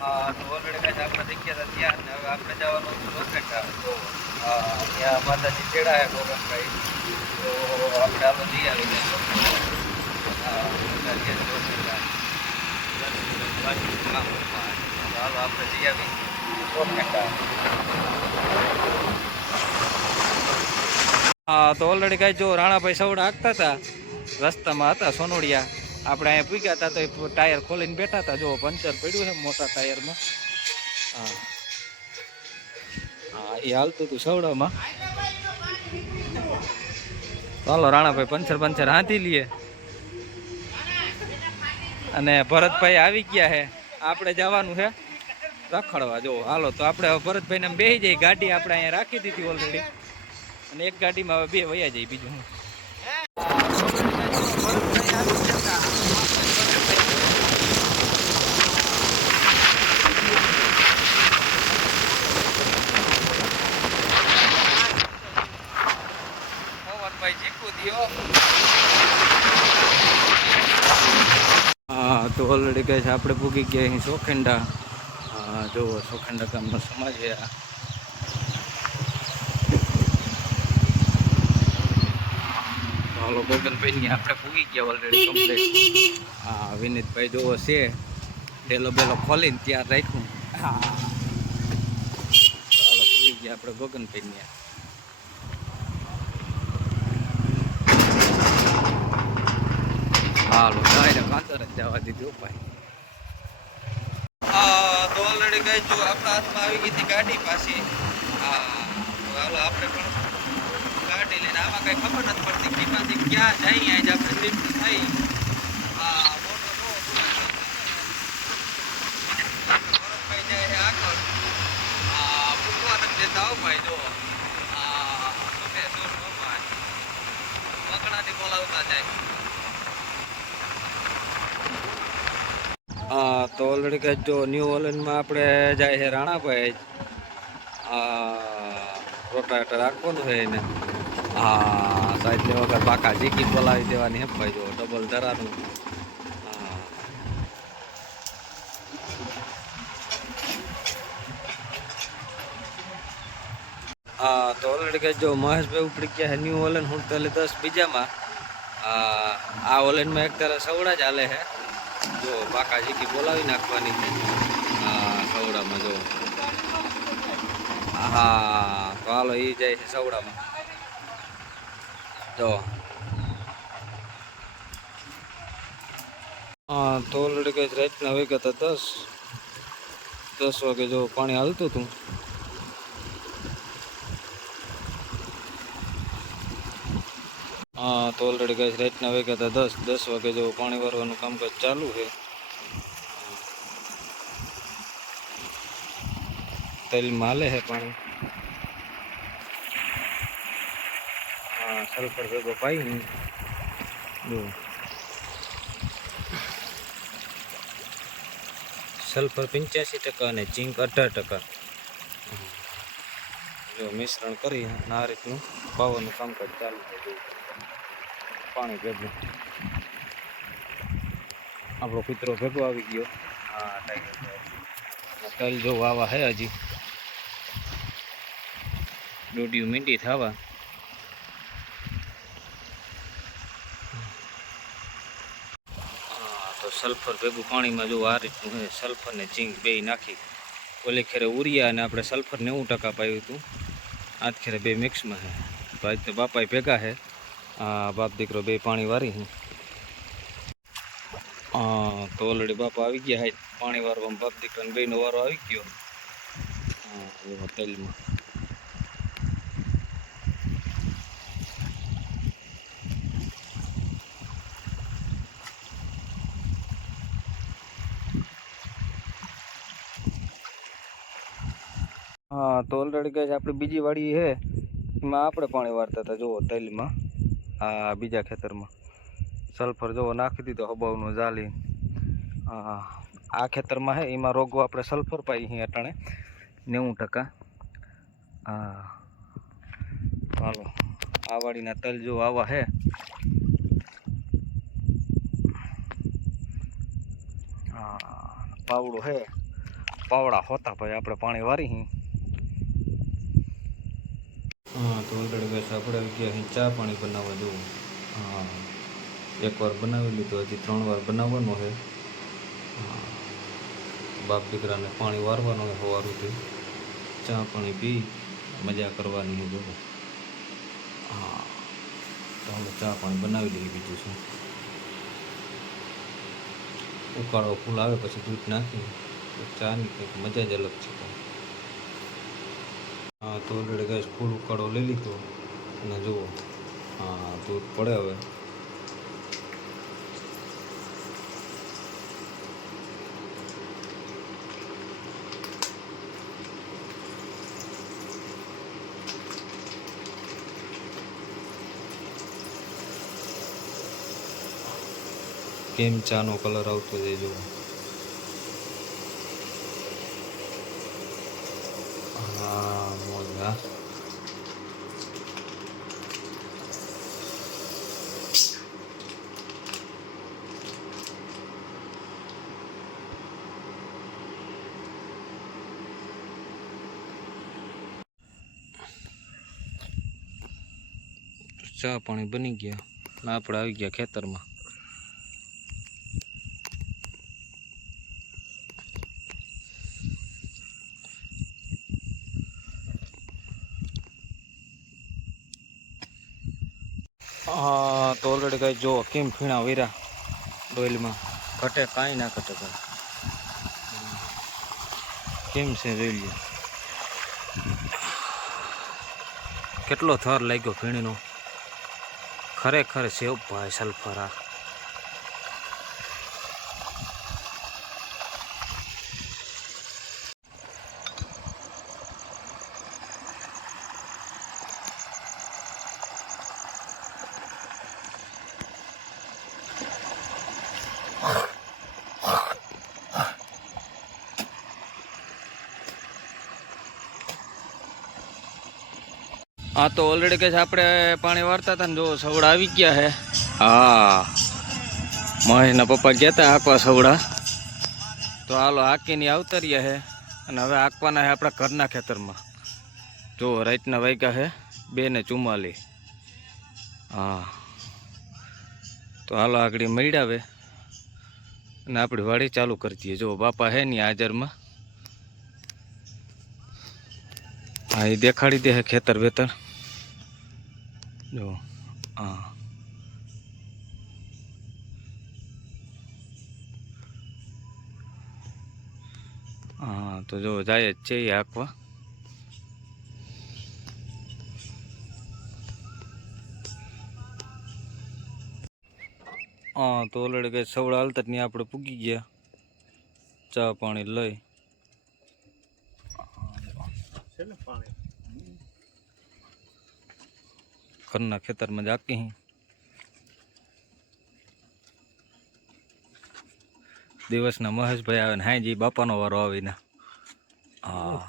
તો ઓલરેડી કાંઈ આપણે થઈ ગયા હતા ત્યાં ને હવે આપણે જવાનું હતું લોખંડા. તો ત્યાં માતાજી ચેડા હે ગોગનભાઈ, તો આપણે હાલો જઈ આવી હાલો આપણે જઈ આવી લોખંડા. હા તો ઓલરેડી કાંઈ જો રાણાભાઈ સવડા હાંકતા હતા, રસ્તામાં હતા સોનોડિયા. આપણે અહીંયા પૂગ્યા હતા તો એ ટાયર ખોલીને બેઠા હતા. જો પંચર પડ્યું છે મોટા ટાયરમાં. હા હા એ હાલતું હતું સવડામાં. ચાલો રાણાભાઈ પંચર હાંધી લઈએ. અને ભરતભાઈ આવી ગયા છે, આપણે જવાનું છે રખડવા. જો હાલો તો આપણે ભરતભાઈને બેસી જઈએ. ગાડી આપણે અહીંયા રાખી દીધી ઓલરેડી, અને એક ગાડીમાં હવે બે વયા જાય. બીજું હું હા તો ઓલરેડી કહે છે આપણે પૂગી ગયા અહીં સોખંડા. હા જુઓ સોખંડા ગામનો સમાજ છે. હાલો ગોગનભાઈ ની આપણે પૂગી ગયા ઓલરેડી કમ્પ્લીટ. હા વિનીતભાઈ જોવો છે ડેલો બેલો ખોલીને ત્યાં રાખ્યું. હા હાલો પૂગી ગયા આપણે ગોગનભાઈ ની. હાલો ડાયરેક્ટ અંદર જ જવા દીધું ભાઈ. તો ઓલરેડી ગઈ જો આપણા હાથમાં આવી ગઈ હતી ગાડી પાછી. હા તો હાલો આપણે પણ ગાડી લઈને. આમાં કઈ ખબર નથી પડતી કિંમતથી ક્યાં જઈએ. આજે આપણે ટ્રીપ થઈ. હા મોટો ભરતભાઈ જાય છે આગળ. હા મૂકવા નથી દેતા આવો ભાઈ. જો હા શું મકડાથી બોલાવતા જાય. હા તો ઓલરેડી કંઈક જો ન્યૂ ઓલેન્ડમાં આપણે જાય છે રાણાભાઈ. રોટાવેટર રાખવાનું છે એને. હા સાઈડની વગર પાકા જીકી બોલાવી દેવાની હે ભાઈ. જો ડબલ ધરાનું. હા તો ઓલરેડી કંઈક જો મહેશભાઈ ઉપડી ગયા છે ન્યૂ ઓલેન્ડ 47 બીજામાં. આ ઓલેન્ડમાં એક તારા સવડા જ હાલે છે. જો પાકા જીકી બોલાવી નાખવાની. હા સવડામાં જો. હા તો હાલો એ જાય છે સવડામાં. જો હા તો ઓલરેડી કઈ રાતના વાગ્યા હતા 10 વાગે. જો પાણી હાલતું હતું. હા તો ઓલરેડી કઈ રાતના વાગ્યા હતા 10 વાગે. જો પાણી ભરવાનું કામકાજ ચાલુ છે. તેલમાં હાલે છે પાણી. હા સલ્ફર ભેગો પાઈ. જો સલ્ફર 85% અને ઝીંક 18%. જો મિશ્રણ કરી આ રીતનું પાવાનું કામકાજ ચાલુ છે. પાણી ભેગું આપણો કૂતરો ભેગો આવી ગયો. હા ટાઈગર તલ જો વાવા હે હજી દોઢિયું મીંડી થવા. તો સલ્ફર ભેગું પાણીમાં જો આ રીતનું છે. સલ્ફર ને ઝીંક બે નાખી. ઓલી ખેરે ઉરિયા અને આપણે સલ્ફર 90% પાયું હતું. આજ ખેરે બે મિક્સમાં છે. ભાઈ તો બાપાએ ભેગા છે. બાપ દીકરો બે પાણી વારી. તો ઓલરેડી બાપા આવી ગયા હે પાણી વારવામાં. બાપ દીકરાને બેનો વારો આવી ગયો. તેલમાં હા તો ઓલરેડી કઈ આપણી બીજી વાડી છે એમાં આપણે પાણી વારતા હતા. જુઓ તેલમાં આ બીજા ખેતરમાં સલ્ફર જોવો નાખી દીધો હબાવનું જાલી. આ ખેતરમાં છે એમાં રોગો આપણે સલ્ફર પાઈ અહીં અટાણે 90%. હા ચાલો આ વાડીના તલ જો આવા છે. હા પાવડો છે પાવડા હોતા ભાઈ આપણે પાણી વારી હી હા તો ઓલરેડી ગેસ આપણે આવી ગયા અહીં ચા પાણી બનાવવા જવું હા એકવાર બનાવી લીધું હજી 3 વાર બનાવવાનો છે બાપ દીકરાને પાણી વારવાનું હોય સવારથી ચા પાણી પી મજા કરવાની છે જો હા તો આપણે ચા પાણી બનાવી લઈએ બીજું શું ઉકાળો ફૂલ આવે પછી દૂધ નાખી તો ચાની કંઈક મજા જ અલગ છે હા તો ઓલરેડી ગેસ ફૂલ ઉકાળો લઈ લીધો અને જુઓ હા દૂધ પડે હવે કેમ ચાનો કલર આવતો જાય જુઓ હા મોજ હા ચા પાણી બની ગયા આપણે આવી ગયા ખેતરમાં હા તો ઓલરેડી કઈ જો કેમ ફીણા વીરા ડોઈલમાં ઘટે કાંઈ ના ઘટે ભાઈ કેમ છે જોઈ લ્યો કેટલો થર લાગ્યો ફીણીનો ખરેખર સેવ ભાઈ સલ્ફરા હા તો ઓલરેડી કે આપણે પાણી વારતા હતા ને જો સવડા આવી ગયા છે હા મહેશના પપ્પા ગયા હતા હાંકવા સવડા તો હાલો હાંકીને આવતા રહ્યા છે અને હવે હાંકવાના છે આપણા ઘરના ખેતરમાં જો રાતના વાગ્યા છે 2:44 હા તો હાલો આગળ મળ્યા આવે અને આપણી વાડી ચાલુ કરી દઈએ જો બાપા હે નહીં હાજરમાં હા એ દેખાડી દે ખેતર વેતર જો હા હા તો જો જાય જ છે એ હાંકવા હા તો ઓલરેડી કઈ સવડા હાલતા જ નહીં આપણે પૂગી ગયા ચા પાણી લઈ ઘરના ખેતરમાં જ હાંકી દિવસના મહેશભાઈ આવે ને હાજી બાપાનો વારો આવીને હા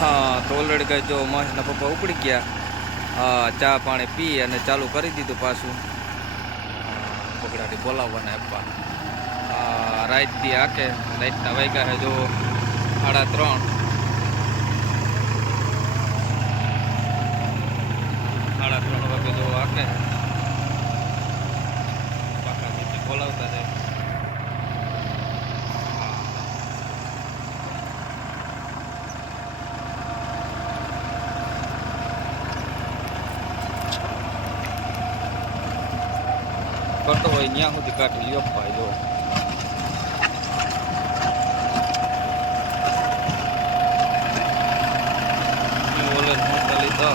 હા તો ઓલરેડી કઈ જો મહેશના પપ્પા ઉપડી ગયા હા ચા પાણી પી અને ચાલુ કરી દીધું પાછું બગડાટી બોલાવવાના આપવા રાતથી આકે રાતના વાગ્યા છે જો 3:30 3:30 વાગે જો આકે પાકા નીચે બોલાવતા જાય કરતો હોય ત્યાં સુધી કાઢી લ્યો ભાઈ જો ઓલે લીધો